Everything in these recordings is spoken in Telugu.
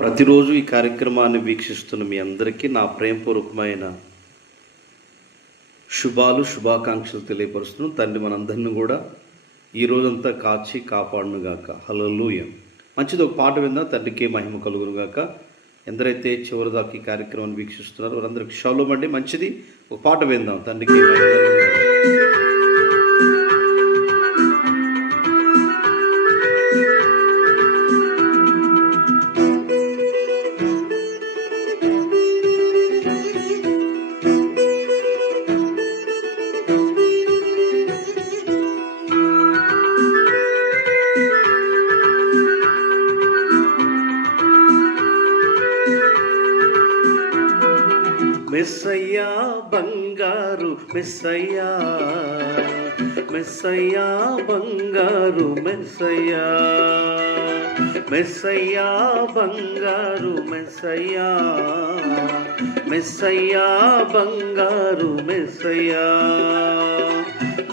ప్రతిరోజు ఈ కార్యక్రమాన్ని వీక్షిస్తున్న మీ అందరికీ నా ప్రేమపూర్వకమైన శుభాలు శుభాకాంక్షలు తెలియపరుస్తున్నాం తండ్రి మనందరిని కూడా ఈ రోజంతా కాచి కాపాడును గాక హలలుయ మంచిది ఒక పాట విందా. తండ్రికి మహిమ కలుగునుగాక. ఎందరైతే చివరి దాకా ఈ కార్యక్రమాన్ని వీక్షిస్తున్నారో వారందరికీ షాలో మండి మంచిది. ఒక పాట విందాం. తండ్రికి మహిమ మెస్సయ్యా మెస్సయ్యా బంగారు మెస్సయ్యా మెస్సయ్యా బంగారు మెస్సయ్యా మెస్సయ్యా బంగారు మెస్సయ్యా.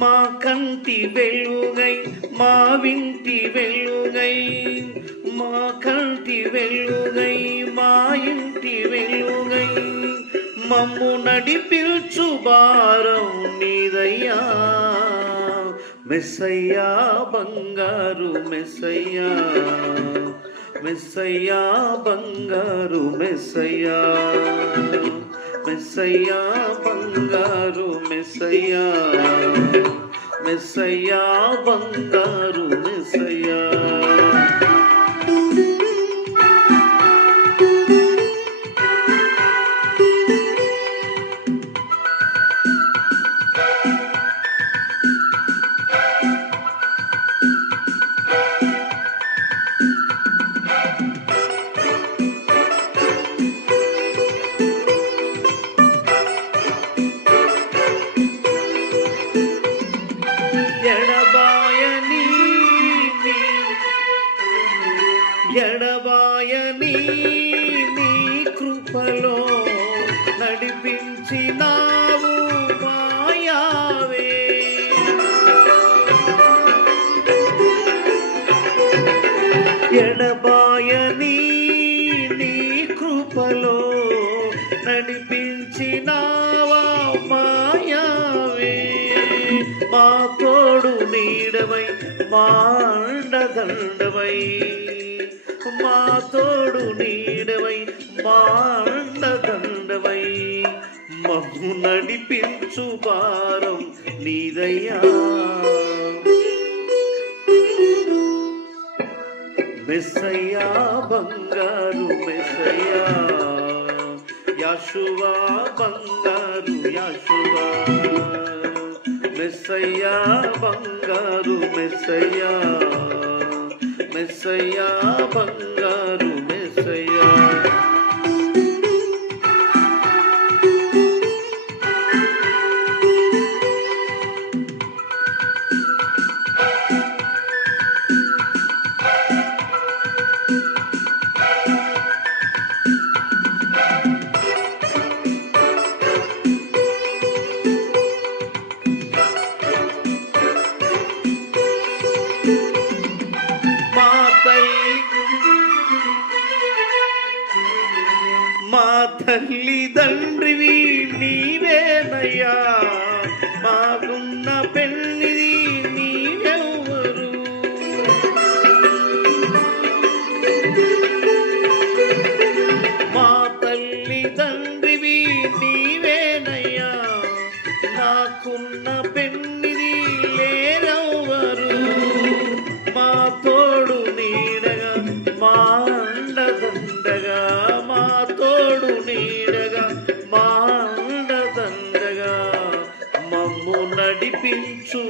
మా కంటి వెలుగై మా వింటి వెలుగై మా కంటి వెలుగై మా ఇంటి వెలుగై మమ్ము నడిపించు భారం నీదయ్యా. మెస్సయ్యా బంగారు మెస్సయ్యా. మెస్సయ్యా బంగారు మెస్సయ్యా. మెస్సయ్యా బంగారు మెస్సయ్యా. మెస్సయ్యా బంగారు మెస్సయ్యా. కృపలో నడిపించినావు మాయావే. ఎడబాయని నీ కృపలో నడిపించినావా మాయావే. మా తోడు నీడవై మాండదండవై మా తోడు నీడవై మా అండదండవై మమ్ము నడిపించు భారం నీదయ్యా. మెస్సయ్యా బంగారు మెస్సయ్యా. యాశువా బంగారు యాశువా మెస్సయ్యా బంగారు మెస్సయ్యా. మెస్సయ్యా బంగారు మెస్సయ్యా. తండ్రివి నీవేనయ్యా.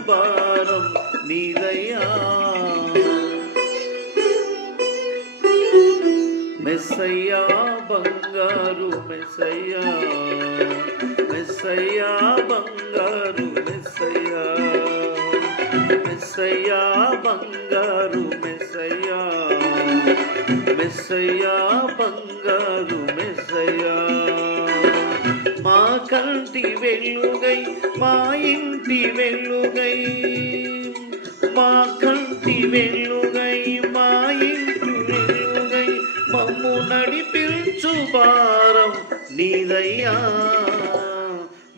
నడిపించు భారం నీదయ్యా. మెస్సయ్యా బంగారు మెస్సయ్యా. మెస్సయ్యా బంగారు మెస్సయ్యా. మెస్సయ్యా బంగారు మెస్సయ్యా. మెస్సయ్యా బంగారు మెస్సయ్యా. మా కంటి వెలుగై మా ఇంటి వెలుగై మా కంటి వెలుగై మా ఇంటి వెలుగై మమ్ము నడిపించు భారం నీదయ్యా.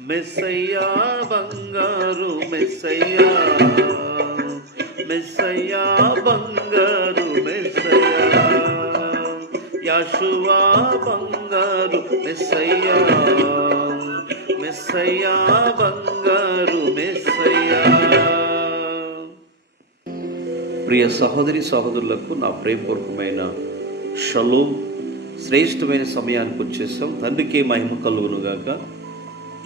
మెస్సయ్యా బంగారు మెస్సయ్యా. మెస్సయ్యా బంగారు మెస్సయ్యా. యాశువా బంగారు మెస్సయ్యా. మెస్సయ్యా బంగారు మెస్సయ్యా. ప్రియ సహోదరి సహోదరులకు నా ప్రేమపూర్వకమైన షలో. శ్రేష్టమైన సమయానికి వచ్చేసాం. తండ్రికే మహిమ కలుగునుగాక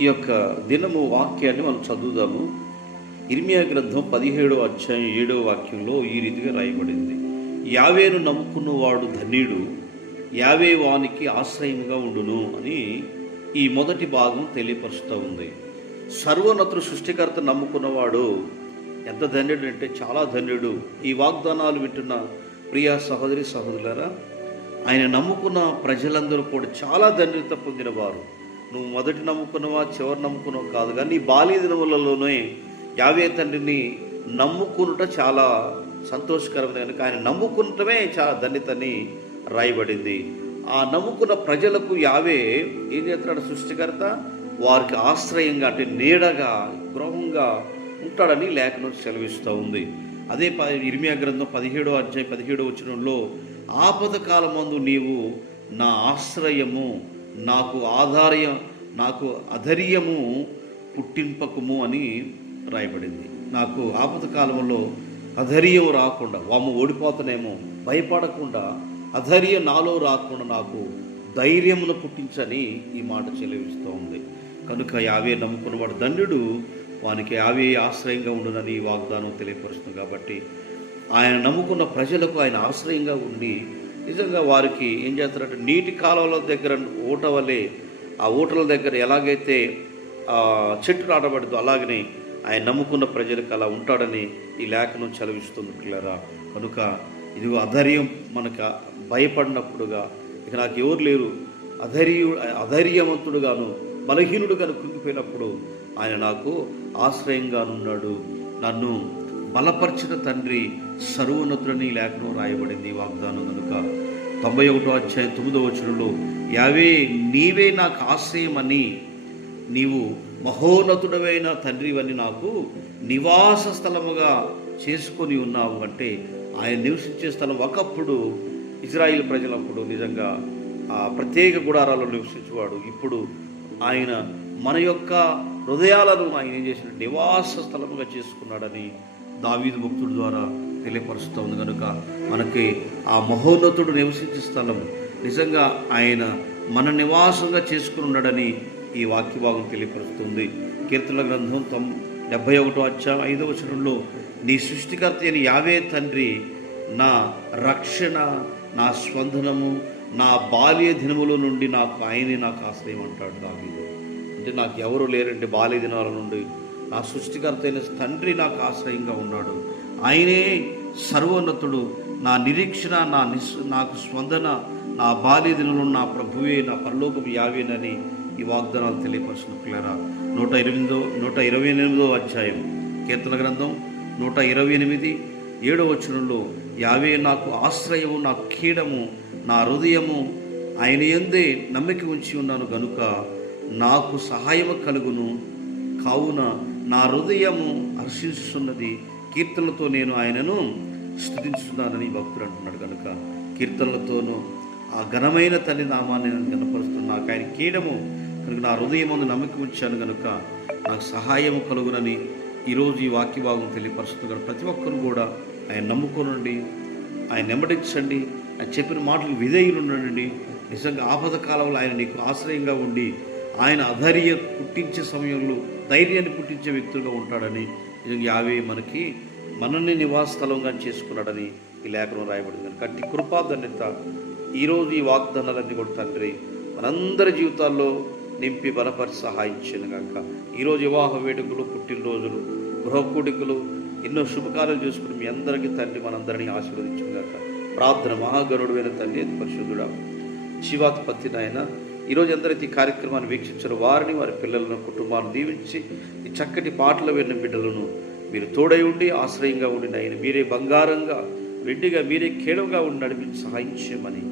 ఈ యొక్క దినము వాక్యాన్ని మనం చదువుదాము. ఇర్మియా గ్రంథం పదిహేడవ అధ్యాయం ఏడవ వాక్యంలో ఈ రీతిగా రాయబడింది. యావేను నమ్ముకున్నవాడు ధన్యుడు యావే వానికి ఆశ్రయముగా ఉండును అని ఈ మొదటి భాగం తెలియపరుస్తూ ఉంది. సర్వోన్నతుడు సృష్టికర్త నమ్ముకున్నవాడు ఎంత ధన్యుడు అంటే చాలా ధన్యుడు. ఈ వాగ్దానాలు వింటున్న ప్రియా సహోదరి సహోదరులరా ఆయన నమ్ముకున్న ప్రజలందరూ కూడా చాలా ధన్యత పొందినవారు. నువ్వు మొదటి నమ్ముకున్నవా చివరి నమ్ముకున్నావు కాదు కానీ నీ బాల్య దినములలోనే యావే తండ్రిని నమ్ముకునుట చాలా సంతోషకరమైన కనుక ఆయన నమ్ముకుంటమే చాలా ధన్యతని రాయబడింది. ఆ నమ్ముకున్న ప్రజలకు యావే ఏం చేస్తాడు సృష్టికర్త? వారికి ఆశ్రయంగా అంటే నీడగా గృహంగా ఉంటాడని లేఖనం సెలవిస్తూ ఉంది. అదే ప ఇర్మియా గ్రంథం పదిహేడో అధ్యాయ పదిహేడో వచనంలో ఆపద కాలమందు నీవు నా ఆశ్రయము నాకు ఆధార్యం నాకు అధర్యము పుట్టింపకము అని రాయబడింది. నాకు ఆపద కాలంలో అధైర్యం రాకుండా వాము ఓడిపోతనేమో భయపడకుండా అధైర్యం నాలో రాకుండా నాకు ధైర్యమును పుట్టించని ఈ మాట చెలవిస్తూ ఉంది. కనుక యావే నమ్ముకున్నవాడు దండ్యుడు వానికి యావే ఆశ్రయంగా ఉండునని ఈ వాగ్దానం తెలియపరుస్తుంది కాబట్టి ఆయన నమ్ముకున్న ప్రజలకు ఆయన ఆశ్రయంగా ఉండి నిజంగా వారికి ఏం చేస్తారంటే నీటి కాలువల దగ్గర ఊట వలె ఆ ఊటల దగ్గర ఎలాగైతే చెట్టు నాటబడిందో అలాగనే ఆయన నమ్ముకున్న ప్రజలకు అలా ఉంటాడని ఈ లేఖను చదివిస్తుంది పిల్లరా. కనుక ఇదిగో అధైర్యం మనకు భయపడినప్పుడుగా ఇక నాకు ఎవరు లేరు. అధైర్యు అధైర్యవంతుడుగాను బలహీనుడుగాను కుంగిపోయినప్పుడు ఆయన నాకు ఆశ్రయంగానున్నాడు నన్ను బలపరిచిన తండ్రి సర్వోన్నతుడని లేఖనం రాయబడింది వాగ్దానం. కనుక తొంభై ఒకటో అధ్యాయం తొమ్మిదో వచనంలో యావే నీవే నాకు ఆశ్రయమని నీవు మహోన్నతుడమైన తండ్రివని నాకు నివాస స్థలముగా చేసుకొని ఉన్నావు. అంటే ఆయన నివసించే స్థలం ఒకప్పుడు ఇజ్రాయిల్ ప్రజలప్పుడు నిజంగా ఆ ప్రత్యేక గుడారాలు నివసించేవాడు. ఇప్పుడు ఆయన మన యొక్క హృదయాలను ఆయన ఏం చేసిన నివాస స్థలముగా చేసుకున్నాడని దావీదు భక్తుడి ద్వారా తెలియపరుస్తూ ఉంది. కనుక మనకి ఆ మహోన్నతుడు నివసించే స్థలం నిజంగా ఆయన మన నివాసంగా చేసుకుని ఉన్నాడని ఈ వాక్యభాగం తెలియపరుస్తుంది. కీర్తన గ్రంథం తొం డెబ్బై ఒకటో అధ్యాయం ఐదవ వచనంలో నీ సృష్టికర్త అయిన యావే తండ్రి నా రక్షణ నా స్పందనము నా బాల్య దినముల నుండి నాకు ఆయనే నాకు ఆశ్రయం అంటాడు దావీదు. అంటే నాకు ఎవరు లేరంటే బాల్య దినాల నుండి. నా సృష్టికర్త అయిన తండ్రి నాకు ఆశ్రయంగా ఉన్నాడు. ఆయనే సర్వోన్నతుడు. నా నిరీక్షణ నా నిస్ నాకు స్పందన నా బాల్య దినములు నా ప్రభువే నా పరలోకం యావేనని ఈ వాగ్దానాలు తెలియపరుచుకున్నారా? నూట ఎనిమిదో నూట ఇరవై ఎనిమిదో అధ్యాయం. కీర్తన గ్రంథం నూట ఇరవై ఎనిమిది ఏడో వచనంలో యావే నాకు ఆశ్రయము నా కీడము నా హృదయము ఆయన ఎందే నమ్మిక ఉంచి ఉన్నాను గనుక నాకు సహాయము కలుగును. కావున నా హృదయము హర్షిస్తున్నది కీర్తనలతో నేను ఆయనను స్థుతించుతున్నానని భక్తుడు అంటున్నాడు కనుక కీర్తనలతోనూ ఆ ఘనమైన తల్లి నామాన్ని నేను కనపరుస్తున్నాను నాకు ఆయన కీడము కనుక నా హృదయం అందు నమ్మకం ఉంచాను కనుక నాకు సహాయము కలుగునని ఈరోజు ఈ వాక్య భాగం తెలియపరుస్తుంది ప్రతి ఒక్కరు కూడా ఆయన నమ్ముకోనండి ఆయన నెమ్మడించండి ఆయన చెప్పిన మాటలు విధేయులు ఉండండి నిజంగా ఆపద కాలంలో ఆయన నీకు ఆశ్రయంగా ఉండి ఆయన అధైర్య పుట్టించే సమయంలో ధైర్యాన్ని పుట్టించే వ్యక్తులుగా ఉంటాడని నిజంగా యావే మనకి మనల్ని నివాస స్థలంగా చేసుకున్నాడని ఈ లేఖనం రాయబడింది. కనుక అట్టి కృపాధన్యత ఈరోజు ఈ వాగ్దానాలన్నీ కూడా తండ్రి మనందరి జీవితాల్లో నింపి బలపరిచి సహాయించిన కనుక ఈరోజు వివాహ వేడుకలు పుట్టినరోజులు గృహ కూడికలు ఎన్నో శుభకార్యాలు చేసుకుని మీ అందరికీ తండ్రి మనందరినీ ఆశీర్వదించుగాక ప్రార్థన మహాగరుడైన తండ్రి పరిశుద్ధుడా శివాధిపతి నాయన ఈరోజు ఎందరైతే ఈ కార్యక్రమాన్ని వీక్షించారు వారిని వారి పిల్లలను కుటుంబాన్ని దీవించి ఈ చక్కటి పాటలు విన్న బిడ్డలను మీరు తోడై ఉండి ఆశ్రయంగా ఉండి ఆయన మీరే బంగారంగా వెండిగా మీరే కేడవగా ఉండి నడిపించి సహాయం చేయమని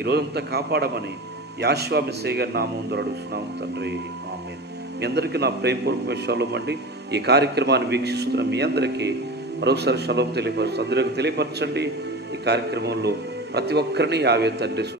ఈ రోజంతా కాపాడమని యాశ్వామిసే గారి నామం ద్వారా అడుగుతున్నాం తండ్రి. ఆమె మీ అందరికీ నా ప్రేమపూర్వక విషయాలు అండి ఈ కార్యక్రమాన్ని వీక్షిస్తున్న మీ అందరికీ మరోసారి సెలవు తెలియపరచు అందరికి తెలియపరచండి. ఈ కార్యక్రమంలో ప్రతి ఒక్కరిని యావే తండ్రి